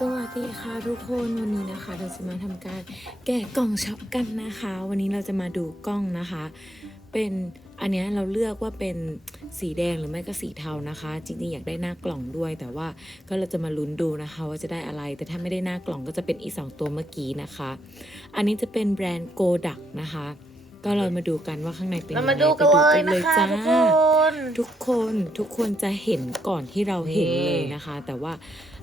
สวัสดีค่ะทุกคนวันนี้นะคะ เราจะมาทำการแกะกล่องช็อปกันนะคะ วันนี้เราจะมาดูกล้องนะคะ เป็นอันเนี้ยเราเลือกว่าเป็นสีแดงหรือไม่ก็สีเทานะคะ จริงๆอยากได้หน้ากล่องด้วย แต่ว่าก็เราจะมาลุ้นดูนะคะ ว่าจะได้อะไร แต่ถ้าไม่ได้หน้ากล่องก็จะเป็นอีสองตัวเมื่อกี้นะคะ อันนี้จะเป็นแบรนด์โกดักนะคะ ก็เรามาดูกันว่าข้างในเป็นเรายังไงมาดูกันเลยไปนะคะจ้าทุกคนทุกคนทุกคนจะเห็นก่อนที่เราเห็นเลยนะคะ แต่ว่า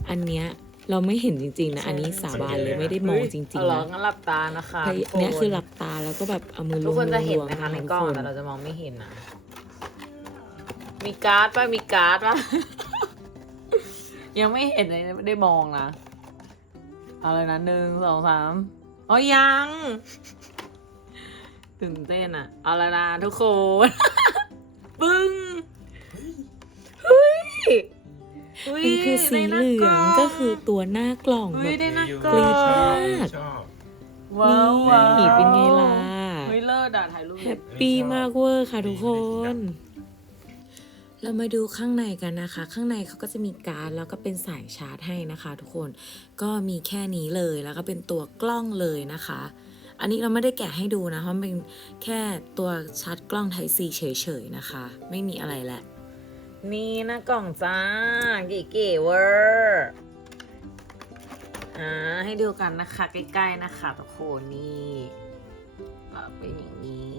อันเนี้ย เราไม่เห็นจริง ๆ นะ อันนี้สาบานเลยไม่ได้มองจริงเอาเหรๆอนะงั้นหลับตานะคะพยทุกเนี่ยคือหลับตาแล้วก็แบบเอามือลทุกงคนจะเห็นวงๆนะคะในทุกล้องคนแต่เราจะมองไม่เห็นนะมีการ์ดป่ะมีการ์ดป่ะ ยังไม่เห็นเลยไม่ได้มองนะเอาเลยนะหนึ่งสองสามอ๋อยังตื่นเต้นอะเอาละนะทุกคน ปึ้ง ฮ้ยมันคือสีเหลือง ก็คือตัวหน้ากล่องเฮ้แบยบ ได้หน้ากรี๊ล่อดงมากชอบว้าวนี่ว้าวเป็นไงล่ะ เฮ้ยเลิศอะถ่ายรูปแฮปปี้มากเวอร์ค่ะทุกคน เรามาดูข้างในกันนะคะ ข้างในเขาก็จะมีการ์ดแล้วก็เป็นสายชาร์จให้นะคะ ทุกคน ก็มีแค่นี้เลยแล้วก็เป็นตัวกล้องเลยนะคะ อันนี้เราไม่ได้แกะให้ดูนะเพราะมันเป็นแค่ตัวชาร์จกล้อง Type C เฉยๆนะคะ ไม่มีอะไรแหละ นี่น้ากล่องจ้าเก๋ๆเวอร์อ่าให้ดูกันนะคะใกล้ๆนะคะทุกคนนี่เป็นอย่างนี้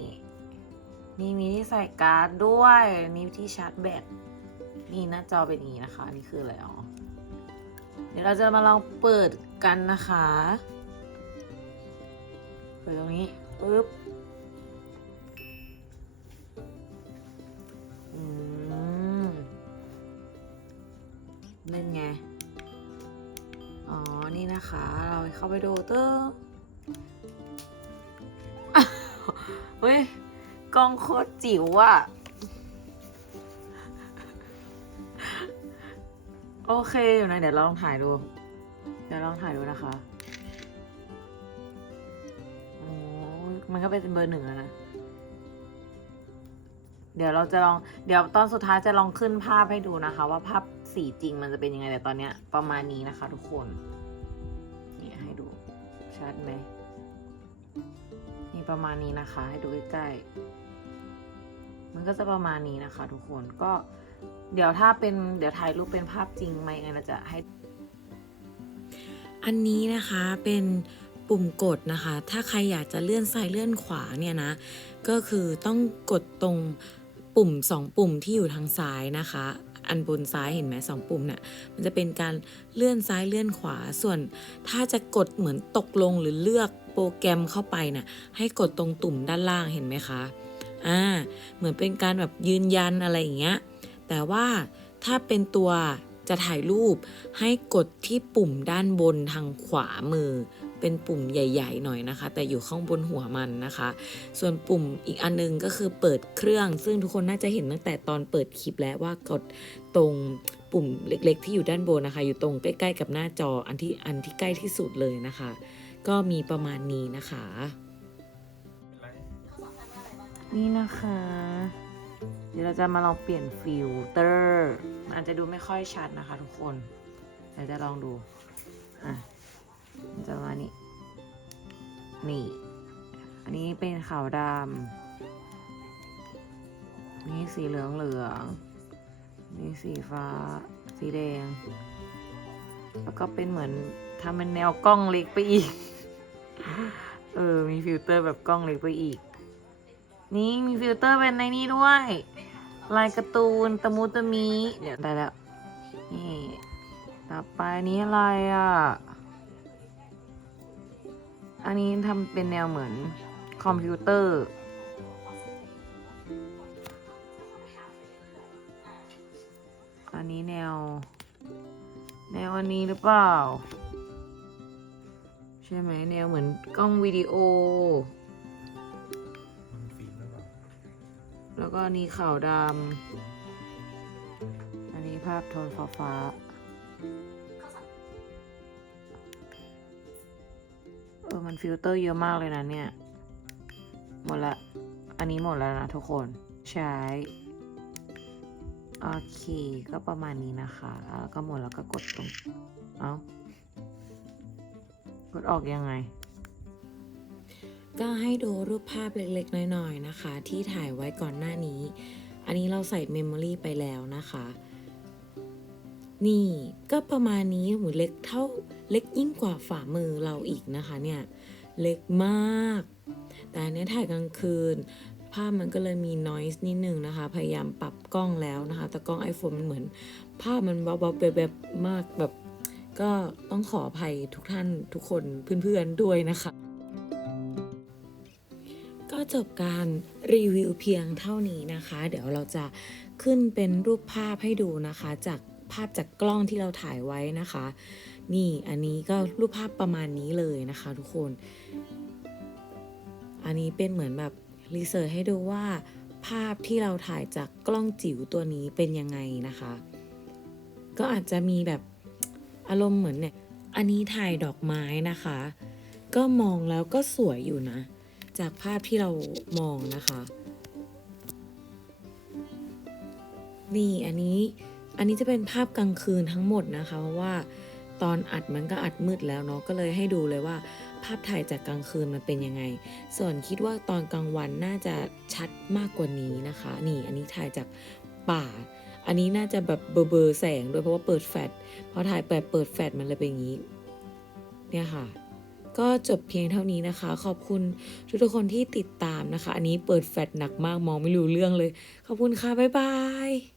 นี่มีที่ใส่การ์ดด้วยนี่ที่ชาร์จแบตนี่หน้าจอเป็นอย่างนี้นะคะนี่คืออะไรอ๋อเดี๋ยวเราจะมาลองเปิดกันนะคะ เปิดตรงนี้ปึ๊บ เป็นไง อ๋อ นี่นะคะ เราเข้าไปดูเตอร์เฮ้ย กล้องโคตรจิ๋วอะโอเคอยู่นะ เดี๋ยวลองถ่ายดู เดี๋ยวลองถ่ายดูนะคะโอ้มันก็เป็นเบอร์หนึ่งแล้วนะ เดี๋ยวเราจะลอง เดี๋ยวตอนสุดท้ายจะลองขึ้นภาพให้ดูนะคะ ว่าภาพ สีจริงมันจะเป็นยังไงแต่ตอนเนี้ย ประมาณนี้นะคะ ทุกคน นี่ให้ดูชัดไหมนี่ประมาณนี้นะคะ ให้ดูใกล้ๆมันก็จะประมาณนี้นะคะ ทุกคนก็เดี๋ยวถ้าเป็นเดี๋ยวถ่ายรูปเป็นภาพจริงไหมไงเราจะให้ อันนี้นะคะเป็นปุ่มกดนะคะ ถ้าใครอยากจะเลื่อนซ้ายเลื่อนขวาเนี่ยนะ ก็คือต้องกดตรงปุ่มสองปุ่มที่อยู่ทางซ้ายนะคะ อันบนซ้ายเห็นไหมสองปุ่มเนี่ยมันจะเป็นการเลื่อนซ้ายเลื่อนขวา ส่วนถ้าจะกดเหมือนตกลงหรือเลือกโปรแกรมเข้าไปน่ะให้กดตรงตุ่มด้านล่างเห็นไหมคะอ่าเหมือนเป็นการแบบยืนยันอะไรอย่างเงี้ยแต่ว่าถ้าเป็นตัวจะถ่ายรูปให้กดที่ปุ่มด้านบนทางขวามือ เป็นปุ่มใหญ่ ๆ หน่อยนะคะ แต่อยู่ข้างบนหัวมันนะคะ ส่วนปุ่มอีกอันนึงก็คือเปิดเครื่อง ซึ่งทุกคนน่าจะเห็นตั้งแต่ตอนเปิดคลิปแล้วว่ากดตรงปุ่มเล็ก ๆ ที่อยู่ด้านบนนะคะ อยู่ตรงใกล้ ๆ กับหน้าจออันที่อันที่ใกล้ที่สุดเลยนะคะ ก็มีประมาณนี้นะคะ นี่นะคะ เดี๋ยวเราจะมาลองเปลี่ยนฟิลเตอร์อาจจะดูไม่ค่อยชัดนะคะทุกคนเดี๋ยวจะลองดูอะ นี่ อันนี้เป็นขาวดำนี่สีเหลืองเหลืองนี่สีฟ้า สีแดง แล้วก็เป็นเหมือนทำเป็นแนวกล้องเล็กไปอีก เออ มีฟิลเตอร์แบบกล้องเล็กไปอีก นี่มีฟิลเตอร์เป็นในนี้ด้วย ลายการ์ตูนตะมูตะมี เดี๋ยวได้แล้ว นี่ ต่อไปนนี้อะไรอะ อันนี้ทำเป็นแนวเหมือนคอมพิวเตอร์ อันนี้แนว แนวอันนี้หรือเปล่า ใช่ไหมแนวเหมือนกล้องวิดีโอ แล้วก็อันนี้ขาวดำ อันนี้ภาพโทนฟ้าฟ้า มันฟิลเตอร์เยอะมากเลยนะเนี่ย หมดละ อันนี้หมดแล้วนะทุกคน ใช้ โอเค ก็ประมาณนี้นะคะ แล้วก็หมดแล้วก็กดตรง เอากดออกยังไงก็ให้ดูรูปภาพเล็กๆ น้อยๆ นะคะ ที่ถ่ายไว้ก่อนหน้านี้ อันนี้เราใส่เมมโมรีไปแล้วนะคะ นี่ก็ประมาณนี้หูเล็กเท่าเล็กยิ่งกว่าฝ่ามือเราอีกนะคะเนี่ย เล็กมาก แต่อันเนี้ยถ่ายกลางคืน ภาพมันก็เลยมี noise นิดนึงนะคะ พยายามปรับกล้องแล้วนะคะ แต่กล้อง iPhone มันเหมือน ภาพมันเบาๆแบบมากแบบ ก็ต้องขออภัยทุกท่านทุกคนเพื่อนๆด้วยนะคะ ก็จบการรีวิวเพียงเท่านี้นะคะ เดี๋ยวเราจะขึ้นเป็นรูปภาพให้ดูนะคะ จากภาพจากกล้องที่เราถ่ายไว้นะคะ นี่อันนี้ก็รูปภาพประมาณนี้เลยนะคะทุกคน อันนี้เป็นเหมือนแบบรีเสิร์ชให้ดูว่า ภาพที่เราถ่ายจากกล้องจิ๋วตัวนี้เป็นยังไงนะคะ ก็อาจจะมีแบบอารมณ์เหมือนเนี่ย อันนี้ถ่ายดอกไม้นะคะ ก็มองแล้วก็สวยอยู่นะ จากภาพที่เรามองนะคะ นี่อันนี้อันนี้จะเป็นภาพกลางคืนทั้งหมดนะคะเพราะว่า ตอนอัดมันก็อัดมืดแล้วเนาะก็เลยให้ดูเลยว่า ภาพถ่ายจากกลางคืนมันเป็นยังไง ส่วนคิดว่าตอนกลางวันน่าจะชัดมากกว่านี้นะคะ นี่อันนี้ถ่ายจากป่า อันนี้น่าจะแบบเบลอๆแสงด้วยเพราะว่าเปิดแฟลชพอถ่ายแบบเปิดแฟลชมันเลยเป็นอย่างนี้ เนี่ยค่ะก็จบเพียงเท่านี้นะคะ ขอบคุณทุกๆคนที่ติดตามนะคะ อันนี้เปิดแฟลชหนักมากมองไม่รู้เรื่องเลย ขอบคุณค่ะ บ๊ายบาย